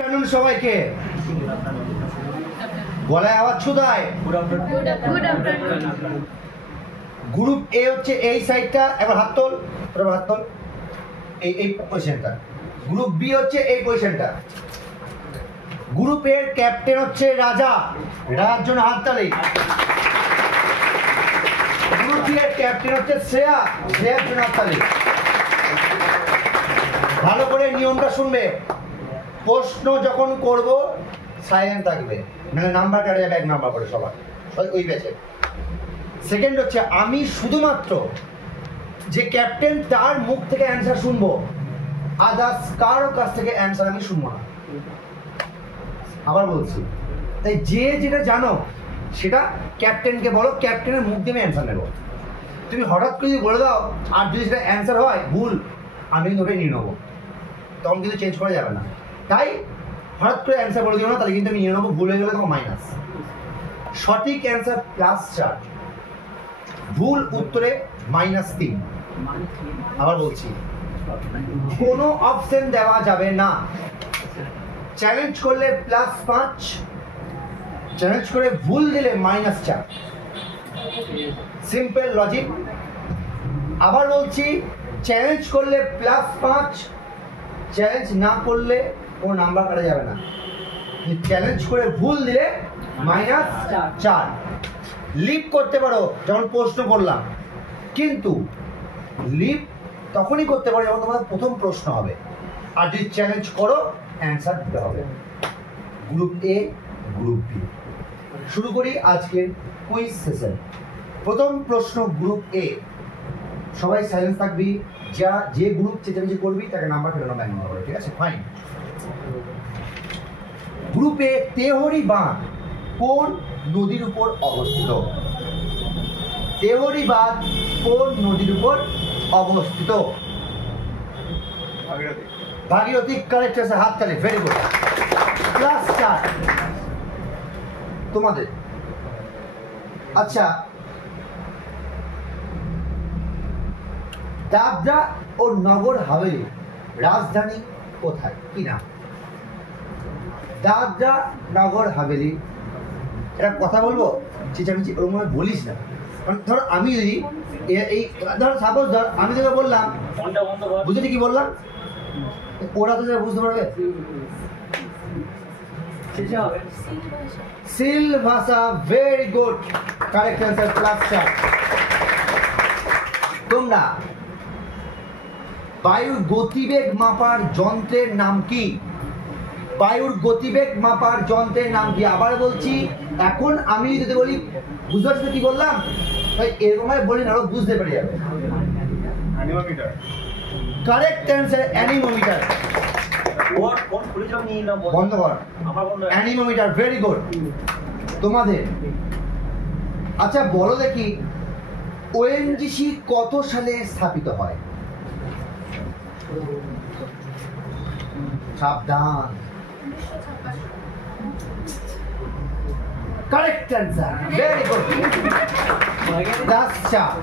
জানুন সবাইকে গলায় আওয়াজ ছুদায়। গ্রুপ এ হচ্ছে এই সাইডটা, এবার হাত তোল, হাত তোল, এই পজিশনটা। গ্রুপ বি হচ্ছে এই পজিশনটা। গ্রুপের ক্যাপ্টেন হচ্ছে রাজা, রাজার জন্য হাত তালি। গ্রুপ বি এর ক্যাপ্টেন হচ্ছে শ্রেয়া, শ্রেয়ার জন্য হাত তালি। ভালো করে নিয়মটা শুনবে, প্রশ্ন যখন করব সাইলেন্ট থাকবে, মানে নাম্বার কাটা যাবে এক নাম্বার করে সবার ওই ব্যাচে। সেকেন্ড হচ্ছে আমি শুধুমাত্র যে ক্যাপ্টেন তার মুখ থেকে অ্যান্সার শুনবো, আদার্স কারো কাছ থেকে অ্যান্সার আমি শুনবো না। আবার বলছি, তাই যে যেটা জানো সেটা ক্যাপ্টেনকে বলো, ক্যাপ্টেনের মুখ দিয়ে আমি অ্যান্সার নেবো। তুমি হঠাৎ করে যদি বলে দাও আর যদি সেটা অ্যান্সার হয় ভুল, আমি কিন্তু ওটাই নিয়ে নেবো, তখন কিন্তু চেঞ্জ করা যাবে না। তাই হঠাৎ করে অ্যান্সার বলে দিও না, তাহলে কিন্তু আমি নিয়ে নেবো, ভুল হয়ে গেলে তোমার মাইনাস। সঠিক অ্যান্সার +4, ভুল উত্তরে -3। আবার বলছি, কোনো অপশন দেওয়া যাবে না। চ্যালেঞ্জ করলে +5, চ্যালেঞ্জ করে ভুল দিলে -4। Simple logic. আবার বলছি, চ্যালেঞ্জ করলে +5, চ্যালেঞ্জ না করলে কোনো নাম্বার কাটা যাবে না। চ্যালেঞ্জ করে ভুল দিলে -4। লিপ করতে পারো যখন প্রশ্ন করলাম, কিন্তু লিপ তখনই করতে পারো যখন তোমাদের প্রথম প্রশ্ন হবে। আর যদি চ্যালেঞ্জ করো অ্যান্সার দিতে হবে। Group A, group B. শুরু করি আজকের কুইজ সেশন। প্রথম প্রশ্ন গ্রুপ এ, সবাই সাইলেন্স থাকবি। যে গ্রুপ চেঁচামেচি করবি তাকে নাম্বার ফেরানো ব্যাংক নাম্বার, ঠিক আছে? ফাইন। গ্রুপে তেহরি বাঁধ কোন নদীর উপর অবস্থিত? তেহরি বাঁধ কোন নদীর উপর অবস্থিত? ভাগীরথী। কারেক্ট আছে, হাত তালি, ভেরি গুড। +4 তোমাদের। আচ্ছা, দাদরা ও নগর হাভেলি রাজধানী কোথায়? কি নাম? দাদরা নগর হাভেলি। এটা কথা বলবো, চেঁচামেচি ওরকম বলিস না। ধর আমি যদি এই ধর সাপোজ ধর আমি তোকে বললাম, বুঝলি কি বললাম, ওরা তো বুঝতে পারবে। Silvassa, very good, correct answer, +4। তোমরা বায়ুর গতিবেগ মাপার যন্ত্রের নাম কি? বায়ুর গতিবেগ মাপার যন্ত্রের নাম কি? আবার বলছি, এখন আমি যদি বলি, বুঝতে পারছি কি বললাম? তাই এরকম ভাবে বলি না, বুঝতে পেরে যাবে। Correct answer anemometer. বন্ধ কর, অ্যানিমোমিটার, ভেরি গুড তোমাদের। আচ্ছা বলো দেখি, ওএনজিসি কত সালে স্থাপিত হয়? সাবধান। কারেক্ট অ্যান্সার, ভেরি গুড, +4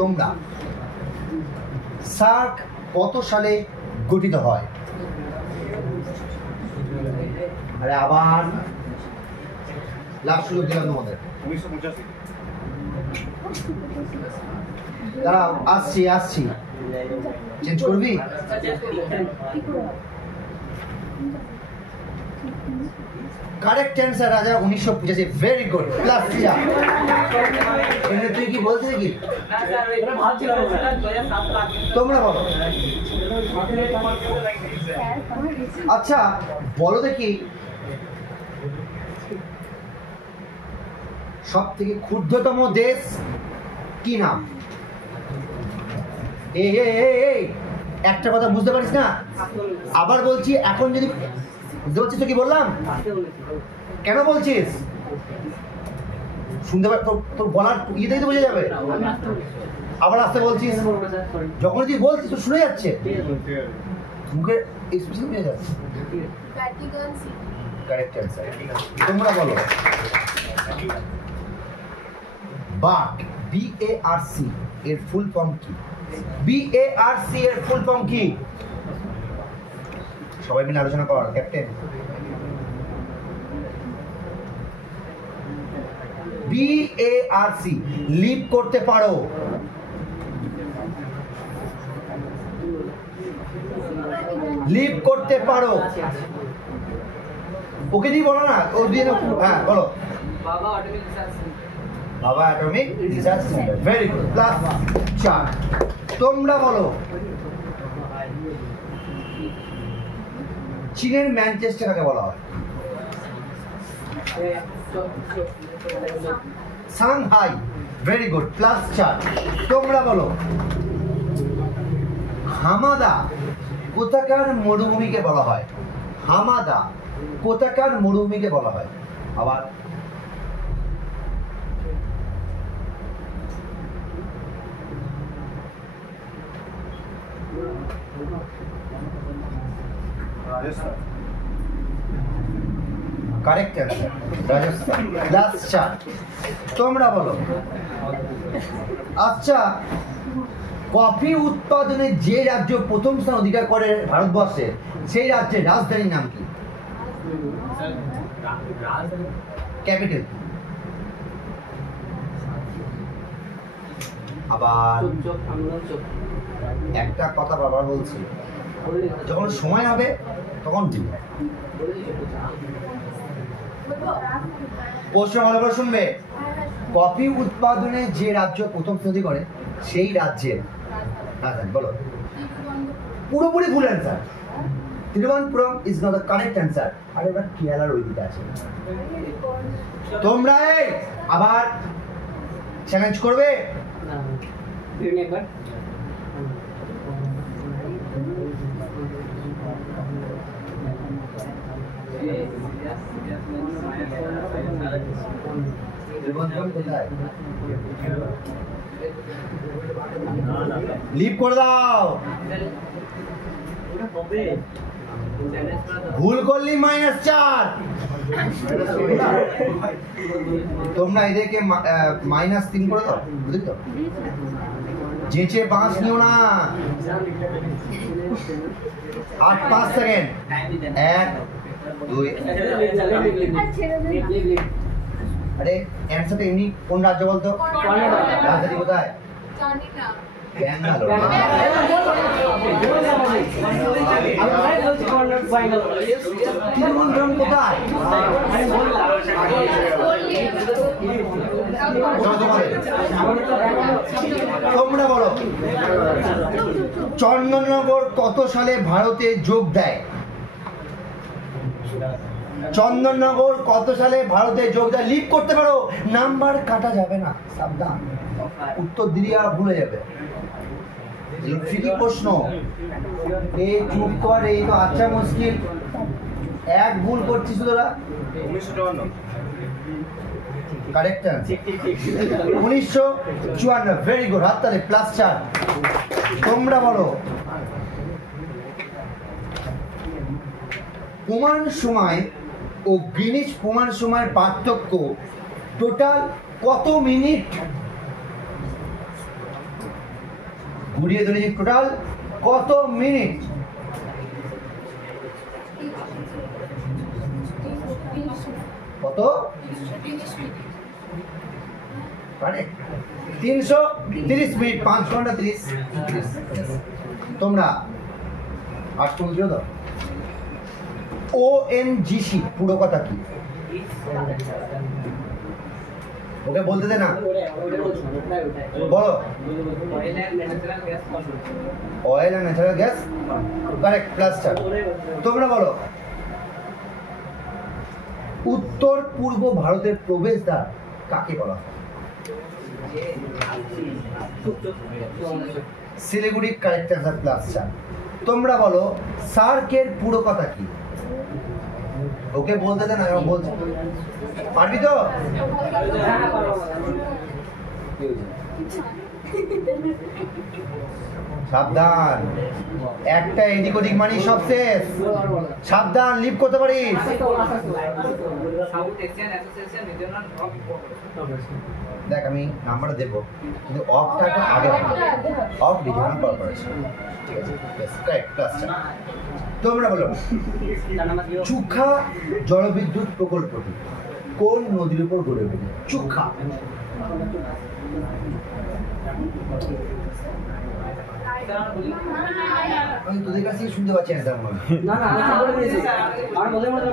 তোমরা। সার্ক কত সালে গঠিত হয়? আরে আবার লাস্ট সুযোগ দিলাম তোমাদের। 1985। দাঁড়াও, আসছি। চেঞ্জ করবি? কারেক্ট অ্যান্সার রাজা, 1985। Very good, +4। তুই কি বলছিস কি? তোমরা বলো। আচ্ছা বলো দেখি, সব থেকে ক্ষুদ্রতম দেশ কি নাম? একটা কথা বুঝতে পারিস না? আবার বলছি, এখন যদি বুঝতে পারছিস তো কি বললাম? কেন বলছিস? শুনতে পার, তোর বলার ইয়েতেই তো বোঝা যাবে। আবার আসতে বলছিস, যখন তুই বলছিস তো শুনে যাচ্ছে, মুখের এক্সপ্রেশন বোঝা যাচ্ছে। Correct answer. তোমরা বলো। বার্ক, BARC এর ফুল ফর্ম কি? BARC এর ফুল ফর্ম কি? সবাই মিলে আলোচনা কর, ক্যাপ্টেন। ARC, লিভ করতে পারো। লিভ করতে পারো। ওকে দিয়ে বলো না, ও দিয়ে হ্যাঁ বলো। বাবা atomic research centre, very good, plus 4। তোমরা বলো চীনের ম্যানচেস্টার কাকে বলা হয়? Shanghai, very good, plus 4। তোমরা বলো হামাদা কোথাকার মরুভূমিকে বলা হয়? হামাদা কোথাকার মরুভূমিকে বলা হয়? আবার কারেক্ট অ্যান্সার রাজস্থান, প্লাস 4। তোমরা বলো আচ্ছা কফি উৎপাদনে যে রাজ্য প্রথম স্থান অধিকার করে ভারতবর্ষে, সেই রাজ্যের রাজধানীর নাম কি? ক্যাপিটাল। আবার একটা কথা বারবার বলছি, যখন সময় হবে তখন দিন। প্রশ্ন ভালো করে শুনবে। কফি উৎপাদনে যে রাজ্য প্রথম স্থান করে সেই রাজ্যের রাজধানী বলো। পুরোপুরি ভুল answer. Thiruvananthapuram is not the correct answer. আর এবার কেরালার ওই দিকে আছে। তোমরা আবার চ্যালেঞ্জ করবে? লিভ করে দাও। ভুল করলি -4। তোমরা এদেরকে -3 করে দাও, বুঝলি তো? যেচে বাঁশ নিও না। 8 5 সেকেন্ড, 1 2। আরে অ্যান্সারটা এমনি কোন রাজ্য বলতো? রাজধানী কোথায়? তিরুবনন্তপুরম কোথায়? তোমরা বলো চন্দননগর কত সালে ভারতে যোগ দেয়? চন্দননগর কত সালে ভারতে যোগ দেয়? লিভ করতে পারো, নাম্বার কাটা যাবে না, সাবধান। উত্তর দিলে আর ভুলে যাবে। ট্রিকি প্রশ্ন। এই চুপ কর, এই তো আচ্ছা মুশকিল। এক ভুল করছিস তোরা। 1954 কারেক্ট অ্যান্সার। 1954, ভেরি গুড, হাততালি, প্লাস 4। তোমরা বলো প্রমাণ সময় ও গ্রিনিচ প্রমাণ সময়ের পার্থক্য টোটাল কত মিনিট? ঘুরিয়ে ধরেছি, টোটাল কত মিনিট? কত? 330 মিনিট, 5 ঘন্টা 30। তোমরা 8 পর্যন্ত দাও। ONGC পুরো কথা কি? ওকে বলতে দে না, বলো। Oil and natural gas, correct, plus 4। তোমরা বলো উত্তর পূর্ব ভারতের প্রবেশদ্বার কাকে বলা হয়? Siliguri, correct answer, plus 4। তোমরা বলো সার্কের পুরো কথা কি? ওকে বলতে দে না, বলছি, পারবি তো? সাবধান, একটা এদিক ওদিক মানে সব শেষ। সাবধান, লিভ করতে পারিস। দেখ আমি নাম্বারটা দেবো, কিন্তু অফটাকে আগে অফ রিজিওনাল কর্পোরেশন, ঠিক আছে? Correct, plus 4। তোমরা বলো চুখা জলবিদ্যুৎ প্রকল্পটি কোন নদীর উপর গড়ে উঠেছে? চুখা আমি তোদের কাছেই শুনতে পাচ্ছি না তেমন। না না আমি বলেছি আর বলে মনে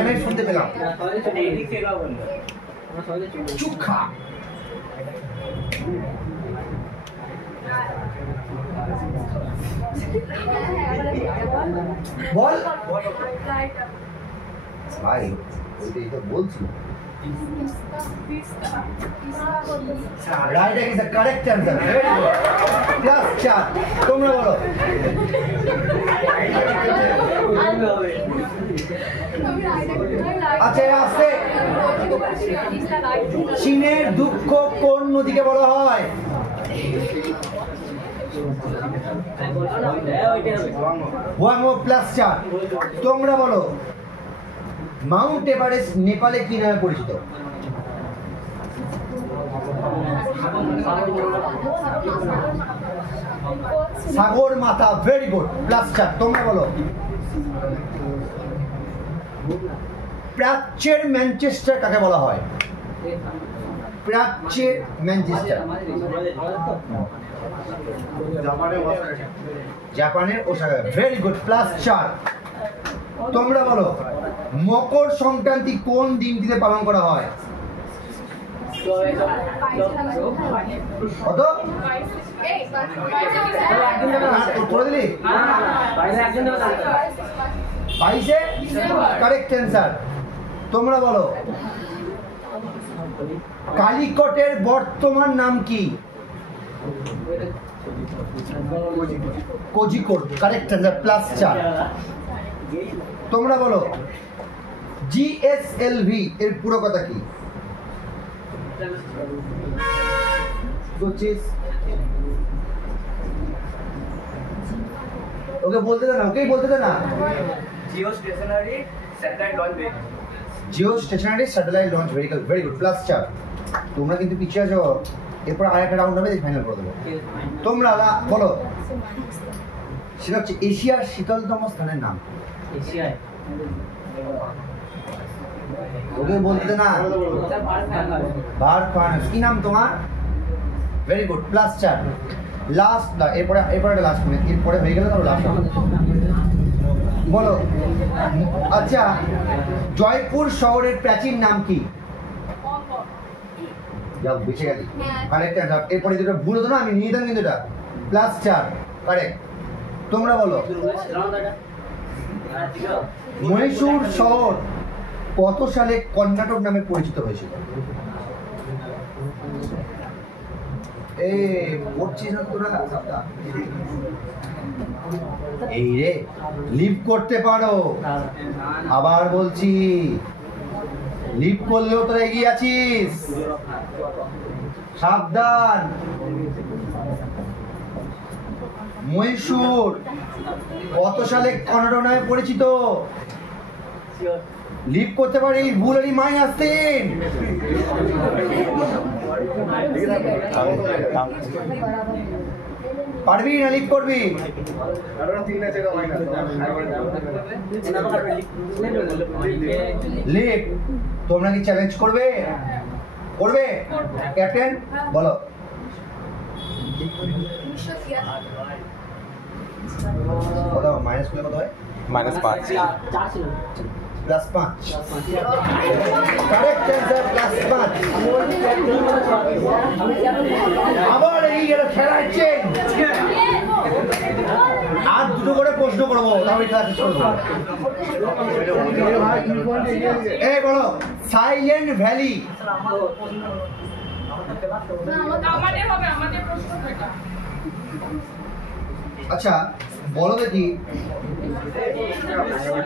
আমি শুনতে পেলাম। চুপ খা। বল ভাই, ওইটাই তো বলছি। Right is the correct answer. Plus 4. তোমরা বলো। আচ্ছা আসছে। চীনের দুঃখ কোন নদীকে বলা হয়? ওয়াংমো প্লাস 4। তোমরা বলো। মাউন্ট এভারেস্ট নেপালে কি নামে পরিচিত? সাগর মাথা। Very good, plus 4। তোমরা বলো। প্রাচ্যের ম্যানচেস্টার কাকে বলা হয়? প্রাচ্যের ম্যানচেস্টার জাপানের ওসাকা। Very good, plus 4। তোমরা বলো। মকর সংক্রান্তি কোন দিনটিতে পালন করা হয়? কত? করে দিলি? 22-এ কারেক্ট অ্যান্সার। তোমরা বলো। কালিকটের বর্তমান নাম কি? কোজিকোড। Correct answer, plus 4। তোমরা বলো। জিএসএলভি এর পুরো কথা কি? ওকে বলতে দে না, ওকেই বলতে দে না। Geostationary satellite launch vehicle. Geostationary satellite launch vehicle. Very good, plus 4। তোমরা কিন্তু পিছিয়ে আছো, এরপর আরেকটা রাউন্ড হবে, ফাইনাল করে দেবো। তোমরা বলো। সেটা হচ্ছে এশিয়ার শীতলতম স্থানের নাম। এশিয়ায় ওকে বলতে না। বারফার্নাস। কি নাম তোমার? Very good, plus 4। লাস্ট, এরপরে লাস্ট মিনিট, এরপরে হয়ে গেলে তারপর লাস্ট বলো। আচ্ছা, জয়পুর শহরের প্রাচীন নাম কি? যাও, বেঁচে গেলি। Correct answer. এরপরে যেটা ভুল হতো না, আমি নিয়ে দিতাম কিন্তু এটা। Plus 4, correct. তোমরা বলো। মহীশূর শহর কত সালে কর্ণাটক নামে পরিচিত হয়েছিল? এই রে, লিভ করতে পারো। আবার বলছি, লিভ করলেও তোরা এগিয়ে আছিস, সাবধান। মহীশূর কত সালে কর্ণাটক নামে পরিচিত? লিভ করতে পারিস, ভুলেরই -3। পারবি না লিভ করবি? লিভ। তোমরা কি চ্যালেঞ্জ করবে? করবে? ক্যাপ্টেন বলো। কত মাইনাস করলে কত হয়? -5 প্লাস 5। Correct answer, plus 5। আবার এই খেলার চেঞ্জ। আর দুটো করে প্রশ্ন করবো, তাহলে ক্লাস শেষ করবো। এই বলো, সাইলেন্ট ভ্যালি। আচ্ছা বলো দেখি,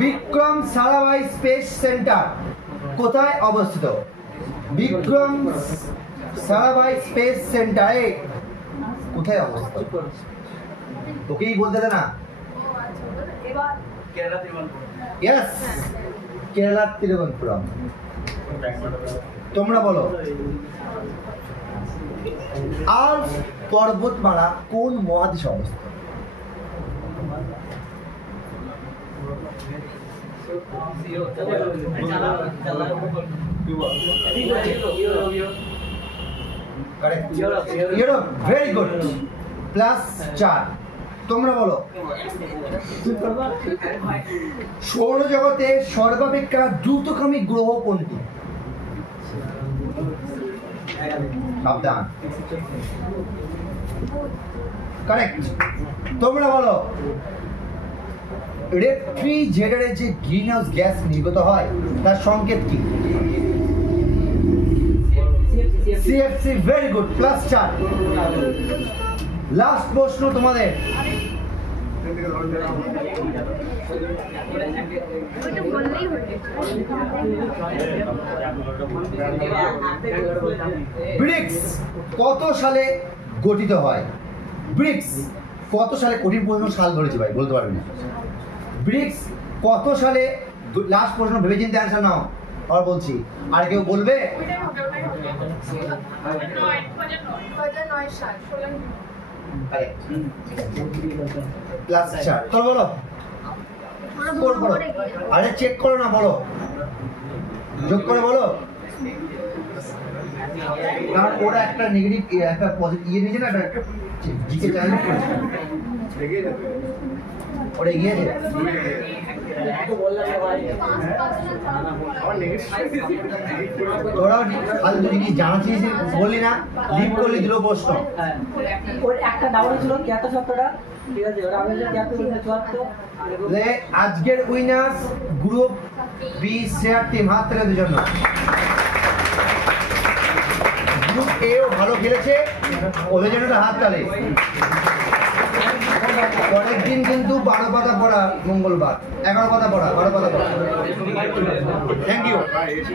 বিক্রম সারাভাই স্পেস সেন্টার কোথায় অবস্থিত? বিক্রম সারাভাই স্পেস সেন্টারে কোথায় অবস্থিত? তোকেই বলতে দে না। ইয়েস, কেরালা তিরুবনন্তপুরম। তোমরা বলো। আল্পস পর্বতমালা কোন মহাদেশে অবস্থিত? Correct Europe. Europe, very good, plus 4। তোমরা বলো সৌরজগতে সর্বাপেক্ষা দ্রুতগামী গ্রহ কোনটি? সাবধান, কারেক্ট। তোমরা বলো রেফ্রিজারেটরে যে গ্রিন হাউস গ্যাস নির্গত হয় তার সংকেত কি? CFC, very good, plus 4। Last প্রশ্ন তোমাদের। ওইটা বললেই হয়ে ব্রিক্স কত সালে গঠিত হয়? ব্রিক্স কত সালে? কঠিন প্রশ্ন, সাল ধরেছি ভাই, বলতে পারবি না। ব্রিক্স কত সালে? লাস্ট প্রশ্ন, ভেবে চিন্তে অ্যান্সার নাও। আর বলছি, আর কেউ বলবে? প্লাস 4। তোর বলো, স্কোর করো। আরে চেক করো না, বলো, যোগ করে বলো। কারণ ওরা একটা নেগেটিভ একটা পজিটিভ নিয়েছে না, একটা জিকে চ্যালেঞ্জ করেছে, ওরা এগিয়েছে। তোরা ফালতু জিনিস জানাচ্ছিস, বললি না, লিভ করলি দুটো প্রশ্ন। হ্যাঁ, ওর একটা ডাউট ছিল 73টা, ঠিক আছে, ওরা আগে 74 আজকের winners group B share team, হাত থেকে দুজন। গ্রুপ এও ভালো খেলেছে, ওদের জন্য হাত তালে। পরের দিন কিন্তু 12 পাতা পড়া, মঙ্গলবার 11 পাতা পড়া, 12 পাতা পড়া। Thank you.